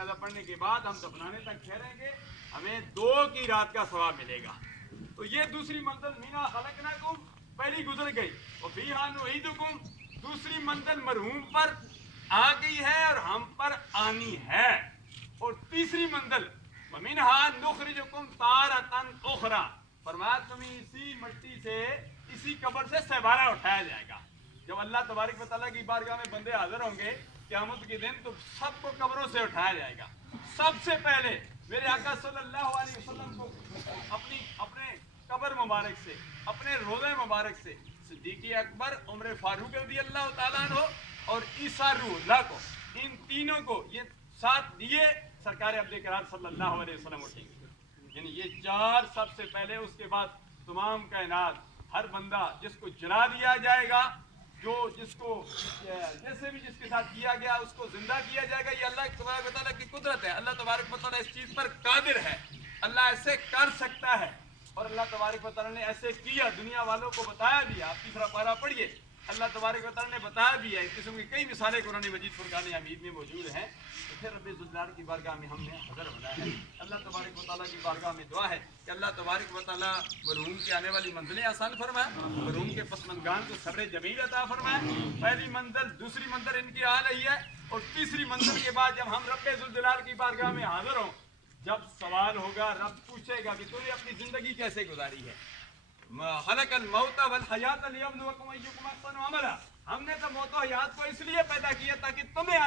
जनाजा पढ़ने के बाद हम दफनाने तक ठहरेंगे, हमें 2 की रात का सवाब मिलेगा। तो ये दूसरी मंजिल मीना खलकनाकुम पहली गुजर गई, और फीहा नुईदुकुम दूसरी मंजिल मरहूम पर आ गई है और हम पर आनी है। और तीसरी मंजिल वमिनहा नुखरिजुकुम तारतन उखरा, फरमाया तुम्हें इसी मिट्टी से, इसी कब्र से दोबारा उठाया जाएगा। जब अल्लाह तबारक व तआला की बारगाह में बंदे हाजिर होंगे क़यामत के दिन, तो सबको कब्रों से उठाया जाएगा। सबसे पहले मेरे आका सल्लल्लाहु अलैहि वसल्लम को अपने कब्र मुबारक से, अपने रोज़े मुबारक से सिद्दीक़ अकबर, उमर फारूक रज़ियल्लाहु ताला अन्हु और ईसा रूहुल्लाह को, इन तीनों को ये साथ दिए सरकार अब्दे करार सल्लल्लाहु अलैहि वसल्लम उठेंगे। यानी ये 4 सबसे पहले, उसके बाद तमाम कायनात, हर बंदा जिसको जला दिया जाएगा, जो जिसको जैसे भी जिसके साथ किया गया उसको जिंदा किया जाएगा। ये अल्लाह तबारक व तआला की कुदरत है। अल्लाह तबारक व तआला इस चीज़ पर कादिर है, अल्लाह ऐसे कर सकता है, और अल्लाह तबारक व तआला ने ऐसे किया, दुनिया वालों को बताया भी है। आप तीसरा पारा पढ़िए, अल्लाह तबारक व तआला ने बताया भी है। इस किस्म की कई मिसालें कुरान मजीद फुरकान हमीद में मौजूद हैं। तो फिर रब्बे ज़ुल जलाल की बारगाह में हमने हज़र होना है। अल्लाह तबारक व तआला की बारगाह में दुआ है कि अल्लाह तबारक व तआला मरहूम के आने वाली मंजिलें आसान फरमाए, मरहूम के पसमंदगान को सब्र जमील अता फरमाए। पहली मंजिल, दूसरी मंजिल इनकी आ रही है, और तीसरी मंजिल के बाद जब हम रब्बे ज़ुल जलाल की बारगाह में हाजिर हों, जब सवाल होगा, रब पूछेगा कि तूने अपनी जिंदगी कैसे गुजारी है। खलकल मौत वल हयात लियब्लुवकुम अय्युकुम अहसनु अमला, हमने तो मौत और हयात को इसलिए पैदा किया ताकि तुम्हें